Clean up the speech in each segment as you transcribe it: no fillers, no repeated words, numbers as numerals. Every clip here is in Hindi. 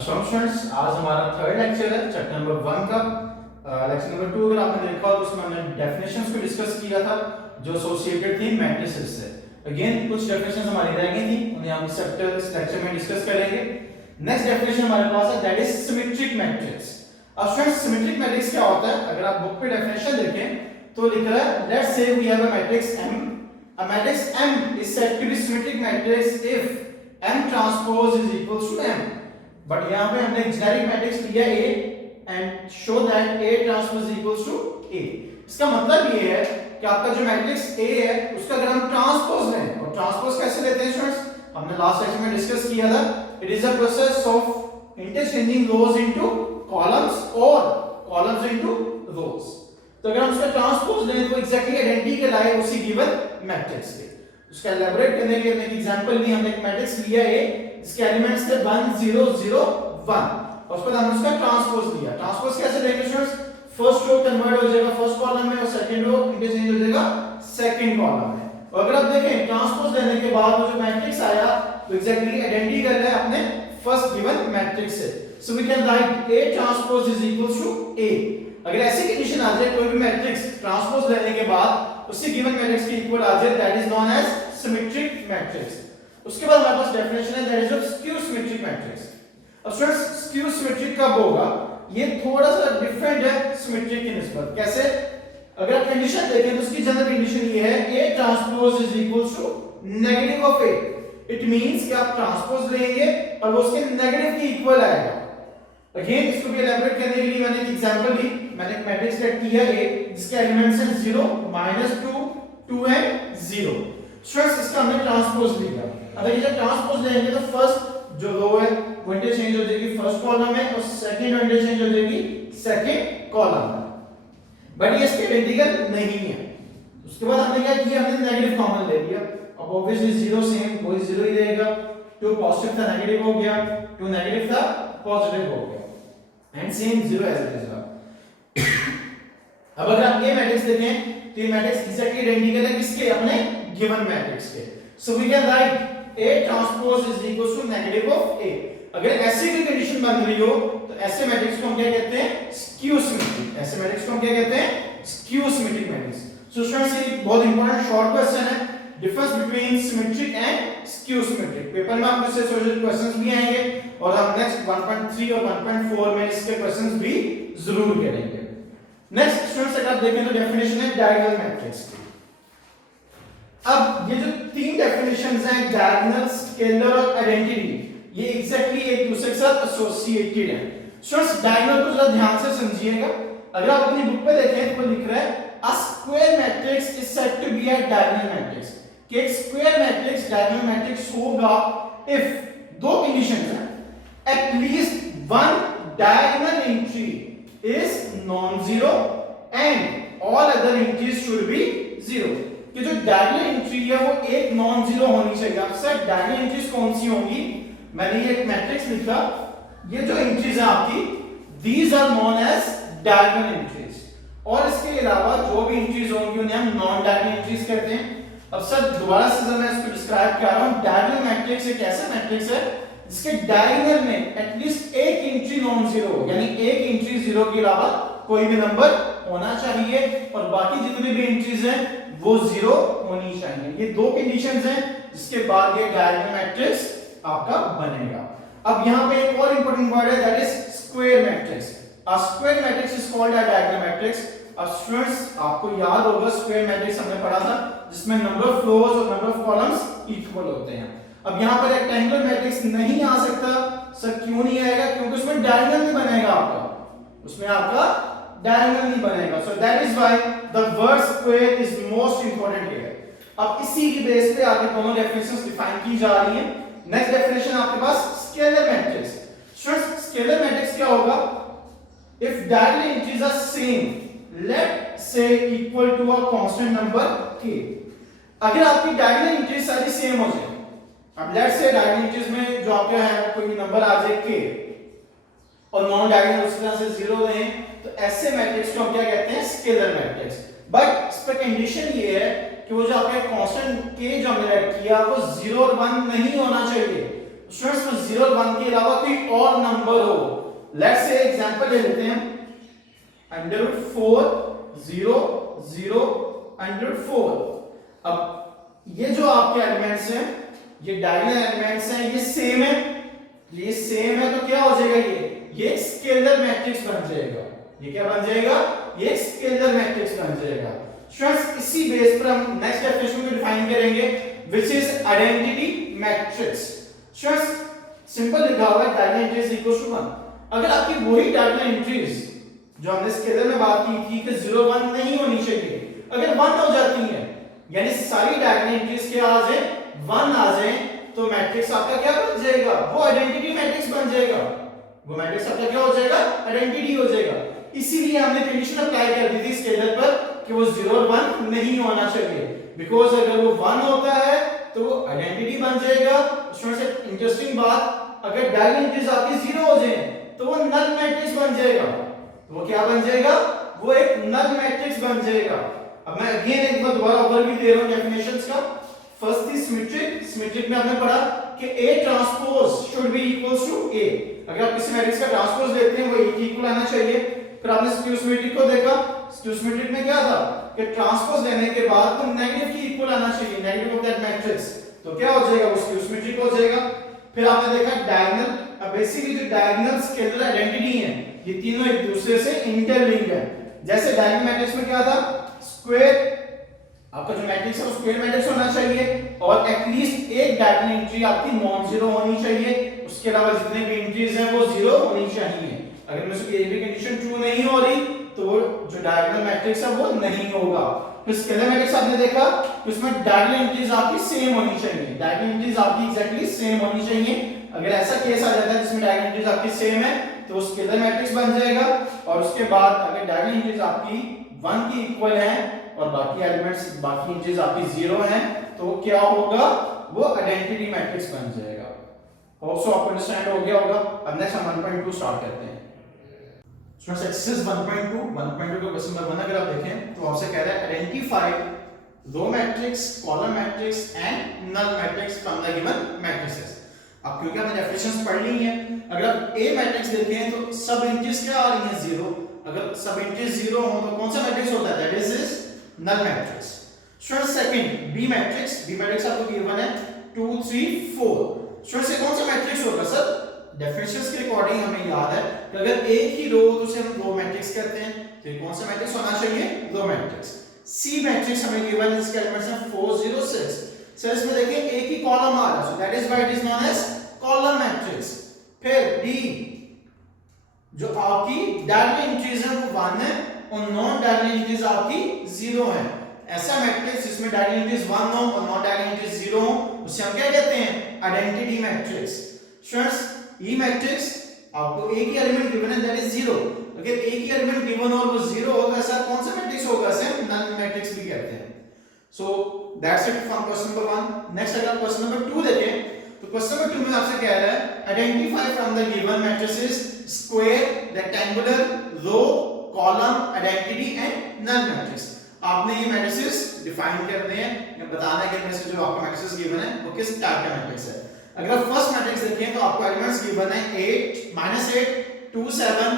स्टूडेंट्स, आज हमारा थर्ड लेक्चर है चैप्टर नंबर 1 का। लेक्चर नंबर 2 अगर आपने देखा हो तो उसमें हमने डेफिनेशंस को डिस्कस किया था जो एसोसिएटेड थी मैट्रिसेस से। अगेन कुछ डेफिनेशंस हमारी रह गई थी, उन्हें हम इस लेक्चर में डिस्कस करेंगे। नेक्स्ट डेफिनेशन हमारे पास है, दैट इज सिमेट्रिक मैट्रिक्स। अब स्टूडेंट्स, सिमेट्रिक मैट्रिक्स क्या होता है? अगर आप बुक पे डेफिनेशन देखें तो लिख रहा है, let's say we have a matrix M. A matrix M is said to be symmetric matrix if M transpose is equal to M. But यहाँ पे हमने जेनेरिक मैट्रिक्स लिया A and show that A transpose equals to A। इसका मतलब ये है कि आपका जो मैट्रिक्स A है उसका अगर हम ट्रांसपोज लें, और ट्रांसपोज कैसे लेते हैं स्टूडेंट्स, हमने लास्ट लेक्चर में डिस्कस किया था। It is a process of interchanging rose into columns और कॉलम्स इनटू रोज। तो अगर हम उसका ट्रांसपोज लें तो एग्जैक्टली आइडेंटिकल आए उसी गिवन मैट्रिक्स के। उसका एलैबोरेट करने के लिए एक एग्जांपल ली, हमने एक मैट्रिक्स लिया है, इसके एलिमेंट्स थे 1 0 0 1 और उसके बाद हमने उसका ट्रांसपोज लिया। ट्रांसपोज कैसे लेंगे स्टूडेंट्स? फर्स्ट रो कन्वर्ट हो जाएगा फर्स्ट कॉलम में और सेकंड रो इंटरचेंज हो जाएगा सेकंड कॉलम में। और अगर आप देखें ट्रांसपोज लेने के बाद वो जो मैट्रिक्स आया तो एग्जैक्टली आइडेंटिकल है अपने फर्स्ट गिवन मैट्रिक्स से। So we can write A transpose is equals to A। अगर ऐसी कंडीशन आ जाए कोई भी मैट्रिक्स ट्रांसपोज लेने के बाद उसी गिवन मैट्रिक्स के इक्वल आ जाए, that is known as symmetric matrix. उसके बाद हमारे पास डेफिनेशन है, that is of skew symmetric matrix. अब स्टूडेंट्स, स्क्यू सिमेट्रिक कब होगा? ये थोड़ा सा डिफरेंट है सिमेट्रिक की निस्बत। कैसे? अगर आप कंडीशन देखें तो उसकी जनरल कंडीशन ये है, A transpose is equals to negative of A। It means कि आप ट्रांसपोज लेंगे और वो उसके नेगेटिव के इक्वल आएगा। अगेन इसको भी एलैबोरेट करने के लिए मैंने एक एग्जांपल ली। मैंने एक मैट्रिक्स लेट किया A जिसके एलिमेंट्स हैं 0 -2 2 एंड 0। स्टूडेंट्स, इसका हमने ट्रांसपोज लिया। अब देखिए जब ट्रांसपोज लेंगे तो फर्स्ट जो रो है वो इंटरचेंज हो जाएगी फर्स्ट कॉलम में और सेकंड रो इंटरचेंज हो जाएगी सेकंड कॉलम में। बट ये इसके आइडेंटिकल नहीं है। उसके बाद हमने क्या किया, हमने नेगेटिव कॉमन ले लिया। अब ऑब्वियसली 0 सेम वही 0 ही रहेगा। 2 पॉजिटिव था नेगेटिव हो गया, 2 नेगेटिव था पॉजिटिव हो गया and same 0 as it is. अब अगर आप ये मैट्रिक्स देखें तो ये मैट्रिक्स एग्जैक्टली आइडेंटिकल है किसके? अपने गिवन मैट्रिक्स के। So we can write A transpose is equal to negative of A। अगर ऐसी कोई कंडीशन बन रही हो तो ऐसे मैट्रिक्स को हम क्या कहते हैं? Skew symmetric. ऐसे मैट्रिक्स को हम क्या कहते हैं? Skew symmetric matrix. So students, ये बहुत इंपॉर्टेंट शॉर्ट क्वेश्चन है, difference between symmetric and skew symmetric. Paper में आपको इससे सोल्यूशन क्वेश्चंस भी आएंगे और हम नेक्स्ट 1.3 और 1.4 में इसके क्वेश्चंस भी जरूर करेंगे। नेक्स्ट स्टूडेंट्स, अगर आप देखें तो डेफिनेशन है डायगोनल मैट्रिक्स की। अब ये जो तीन डेफिनेशंस हैं, डायगोनल, स्केलर और आइडेंटिटी, ये एग्जैक्टली एक दूसरे के साथ एसोसिएटेड हैं। स्टूडेंट्स, डायगोनल को जरा ध्यान से समझिएगा। अगर आप अपनी बुक पे देखें तो लिख रहा है, a square matrix is said to be a diagonal matrix. कि एक स्क्वायर मैट्रिक्स डायगोनल मैट्रिक्स होगा इफ दो कंडीशंस हैं, at least one diagonal entry is non-zero and all other entries should be zero। कि जो डायगोनल एंट्री है वो एक नॉन जीरो होनी चाहिए। अब सर डायगोनल एंट्रीज कौन सी होंगी? मैंने ये एक मैट्रिक्स लिखा, ये जो एंट्रीज हैं आपकी, these are known as diagonal entries. और इसके अलावा जो भी एंट्रीज होंगी उन्हें हम नॉन डायगोनल एंट्रीज कहते हैं। अब सर दोबारा से मैं इसको डिस्क्राइब कर रहा हूं। डायगोनल मैट्रिक्स एक ऐसा मैट्रिक्स है जिसके डायगोनल में एटलीस्ट एक एंट्री नॉन जीरो हो, यानी एक एंट्री जीरो के अलावा कोई भी नंबर होना चाहिए और बाकी जितने भी एंट्रीज हैं वो जीरो होनी चाहिए। ये दो कंडीशंस हैं जिसके बाद ये डायगोनल मैट्रिक्स आपका बनेगा। अब यहां पे एक और इंपॉर्टेंट वर्ड है, that is square matrix. A square matrix is called a diagonal matrix. अब स्टूडेंट्स, आपको याद होगा स्क्वायर मैट्रिक्स हमने पढ़ा था जिसमें नंबर ऑफ रोज और नंबर ऑफ कॉलम्स इक्वल होते हैं। अब यहां पर रेक्टेंगुलर मैट्रिक्स नहीं आ सकता। सर क्यों नहीं आएगा? क्योंकि उसमें डायगोनल नहीं बनेगा आपका, उसमें आपका डायगोनल नहीं बनेगा। सो that is why the word square is most important here. अब इसी की बेस पे आगे दोनों डेफिनेशंस डिफाइन की जा रही हैं। नेक्स्ट डेफिनेशन आपके पास scalar matrix. Students, scalar matrix क्या होगा? If diagonal entries are same, let say equal to a constant number k। अगर आपकी डायगोनल एंट्रीज सारी सेम हो जाए, अब लेट्स से डायगोनल एंट्रीज में जो आपका है कोई नंबर आ जाए k और नॉन डायगोनल उस तरह से 0 रहे, तो ऐसे मैट्रिक्स को हम क्या कहते हैं? Scalar matrix. बट इस पर कंडीशन ये है कि वो जो आपका कांस्टेंट k जो हमने ऐड किया वो 0 और 1 नहीं होना चाहिए। स्टूडेंट्स में 0 और 1 के अलावा कोई और नंबर हो, लेट्स से एग्जांपल ले लेते हैं √4 0 0 √4। अब ये जो आपके एलिमेंट्स हैं, ये डायगोनल एलिमेंट्स हैं, ये सेम है, ये सेम है, तो क्या हो जाएगा, ये स्केलर मैट्रिक्स बन जाएगा। ये क्या बन जाएगा, ये स्केलर मैट्रिक्स बन जाएगा। स्टूडेंट्स इसी बेस पर हम नेक्स्ट डेफिनेशन को डिफाइन करेंगे which is identity matrix. Students simple लिखा हुआ है डायगोनल एंट्रीज इक्वल टू 1। अगर आपकी वही डायगोनल एंट्रीज जो हमने स्केलर में बात की थी कि 0 1 नहीं होनी चाहिए, अगर 1 हो जाती है, यानी सारी डायगोनल एंट्रीज क्या आ जाए, 1 आ जाए, तो मैट्रिक्स आपका क्या बन जाएगा, वो आइडेंटिटी मैट्रिक्स बन जाएगा। वो मैट्रिक्स आपका क्या हो जाएगा, आइडेंटिटी हो जाएगा। इसीलिए हमने कंडीशन अप्लाई कर दी थी स्केलर पर कि वो 0 और 1 नहीं होना चाहिए, बिकॉज़ अगर वो 1 होता है तो वो आइडेंटिटी बन जाएगा। उसमें से इंटरेस्टिंग बात, अगर डायगोनल एंट्रीज आपकी 0 हो जाए तो वो नल मैट्रिक्स बन जाएगा। वो क्या बन जाएगा, वो एक नल मैट्रिक्स बन जाएगा। अब मैं अगेन एक बार दोबारा ओवरव्यू दे रहा हूं डेफिनेशंस का। फर्स्ट थी सिमेट्रिक। सिमेट्रिक में हमने पढ़ा कि A transpose should be equals to A। अगर आप किसी मैट्रिक्स का ट्रांसपोज लेते हैं वो A के इक्वल आना चाहिए। फिर आपने स्क्यू सिमेट्रिक को देखा। स्क्यू सिमेट्रिक में क्या था कि ट्रांसपोज लेने के बाद तो नेगेटिव के इक्वल आना चाहिए, नेगेटिव ऑफ दैट मैट्रिक्स, तो क्या हो जाएगा, वो स्क्यू सिमेट्रिक हो जाएगा। फिर आपने देखा डायगोनल। अब बेसिकली जो डायगोनल स्केलर आइडेंटिटी है, ये तीनों एक दूसरे से इंटरलिंक्ड है। जैसे डायगोनल मैट्रिक्स में क्या था, स्क्वायर, आपका जो मैट्रिक्स है वो स्क्वायर मैट्रिक्स होना चाहिए और एटलीस्ट एक डायगोनल एंट्री आपकी नॉन जीरो होनी चाहिए, उसके अलावा जितने भी एंट्रीज हैं वो जीरो होनी चाहिए। अगर में से एक भी कंडीशन ट्रू नहीं हो रही तो वो जो डायगोनल मैट्रिक्स है वो नहीं होगा। फिर स्केलर मैट्रिक्स आपने देखा तो उसमें डायगोनल एंट्रीज आपकी सेम होनी चाहिए, डायगोनल एंट्रीज आपकी एग्जैक्टली सेम होनी चाहिए। अगर ऐसा केस आ जाता है जिसमें डायगोनल एंट्रीज आपकी सेम है तो वो स्केलर मैट्रिक्स बन जाएगा। और उसके बाद अगर डायगोनल एंट्रीज आपकी 1 की इक्वल है और बाकी एलिमेंट्स, बाकी एंट्रीज आपकी 0 हैं, तो क्या होगा, वो आइडेंटिटी मैट्रिक्स बन जाएगा। होप सो आपको अंडरस्टैंड हो गया होगा। अब नेक्स्ट हम 1.2 स्टार्ट करते हैं। स्टूडेंट्स एक्सरसाइज 1.2 का क्वेश्चन नंबर 1 अगर आप देखें तो आपसे कह रहा है identify row matrix, column matrix and null matrix from the given matrices. अब क्योंकि हमने डेफिनेशंस पढ़ ली हैं, अगर आप ए मैट्रिक्स देखें तो सब एंट्रीज क्या आ रही हैं, 0। अगर सब एंट्रीज 0 हो तो कौन सा मैट्रिक्स होता है, that is null matrix. Students second B matrix आपको गिवन है 2 3 4। स्टूडेंट्स ये कौन सा मैट्रिक्स होगा सर, डेफिनेशंस के अकॉर्डिंग हमें याद है कि अगर एक ही रो तो उसे हम रो मैट्रिक्स कहते हैं, तो ये कौन सा मैट्रिक्स होना चाहिए, रो मैट्रिक्स। सी मैट्रिक्स हमें गिवन है, इसके एलिमेंट्स हैं 4 0 6। सर इसमें देखिए एक ही कॉलम आ रहा है, so that is why it is known as column matrix. फिर डी जो आपकी डायगोनल एंट्रीज है वो 1 है और नॉन डायगोनल एंट्रीज आपकी 0 है। ऐसा मैट्रिक्स जिसमें डायगोनल एंट्रीज 1 हो और नॉन डायगोनल एंट्रीज 0 हो उसे हम क्या कहते हैं, identity matrix. Students E matrix आपको एक ही एलिमेंट गिवन है दैट इज 0। अगर एक ही एलिमेंट गिवन और वो 0 हो तो ऐसा कौन सा मैट्रिक्स होगा, इसे हम नल मैट्रिक्स भी कहते हैं। So that's it from question number 1। Next अगर क्वेश्चन नंबर 2 देखें तो क्वेश्चन नंबर 2 में आपसे कह रहा है identify from the given matrices square, rectangular, row, column, identity and null matrix. आपने ये मैट्रिसेस डिफाइन करने हैं या बताना है कि इनमें से जो आपका मैट्रिसेस गिवन है वो किस टाइप का मैट्रिक्स है। अगर आप फर्स्ट मैट्रिक्स देखें तो आपको एलिमेंट्स गिवन है 8 -8 2 7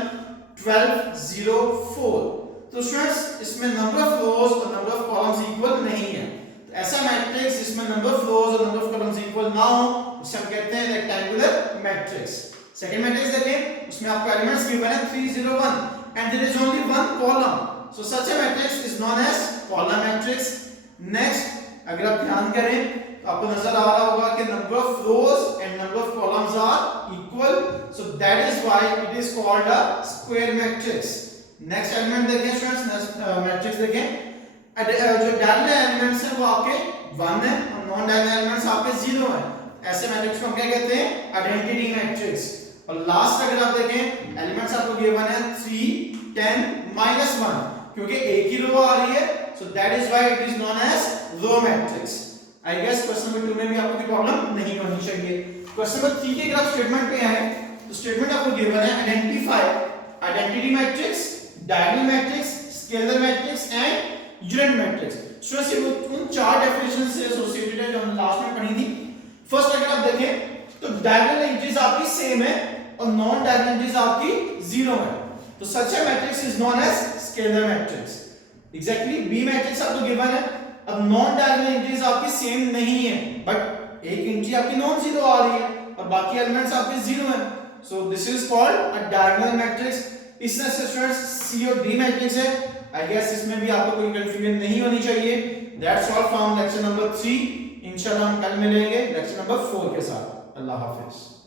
12 0 4। तो स्टूडेंट्स इसमें नंबर ऑफ रोज और नंबर ऑफ कॉलम्स इक्वल नहीं है, तो ऐसा मैट्रिक्स जिसमें नंबर ऑफ रोज और नंबर ऑफ कॉलम्स इक्वल ना हो उसे हम कहते हैं रेक्टेंगुलर मैट्रिक्स। सेकंड मैट्रिक्स देखें, उसमें आपको एलिमेंट्स गिवन है 3 0 1 and there is only one column, so such a matrix is known as column matrix. Next अगर आप ध्यान करें तो आपको नजर आ रहा होगा कि number of rows and number of columns are equal, so that is why it is called a square matrix. Next element देखें स्टूडेंट्स, मैट्रिक्स देखें, जो डायगोनल एलिमेंट्स हैं वो आपके 1 है और नॉन डायगोनल एलिमेंट्स आपके 0 है, ऐसे मैट्रिक्स को हम क्या कहते हैं, आइडेंटिटी मैट्रिक्स। और लास्ट अगर आप देखें एलिमेंट्स आपको गिवन है 3 10 -1, क्योंकि एक ही रो आ रही है, so that is why it is known as row matrix. I guess question number 2 में भी आपको कोई प्रॉब्लम नहीं होनी चाहिए। क्वेश्चन नंबर 3 के अगर आप स्टेटमेंट पे आए तो स्टेटमेंट आपको गिवन है identify identity matrix, diagonal matrix, scalar matrix and unit matrix. Students ये उन 4 डेफिनेशन से एसोसिएटेड है जो हमने लास्ट में पढ़ी थी। फर्स्ट अगर आप देखें तो डायगोनल एंट्रीज आपकी सेम है और नॉन डायगोनल एंट्रीज आपकी जीरो है, तो such a matrix is known as scalar matrix. Exactly B matrix आपको गिवन है, अब नॉन डायगोनल एंट्रीज आपकी सेम नहीं है, बट एक एंट्री आपकी नॉन जीरो आ रही है और बाकी एलिमेंट्स आपके जीरो हैं, so this is called a diagonal matrix. इस तरह से स्टूडेंट्स सी और डी मैट्रिक्स है। आई गेस इसमें भी आपको कोई कंफ्यूजन नहीं होनी चाहिए। That's all from lecture number 3। इंशाल्लाह हम कल मिलेंगे लेक्चर नंबर 4 के साथ। अल्लाह हाफिज।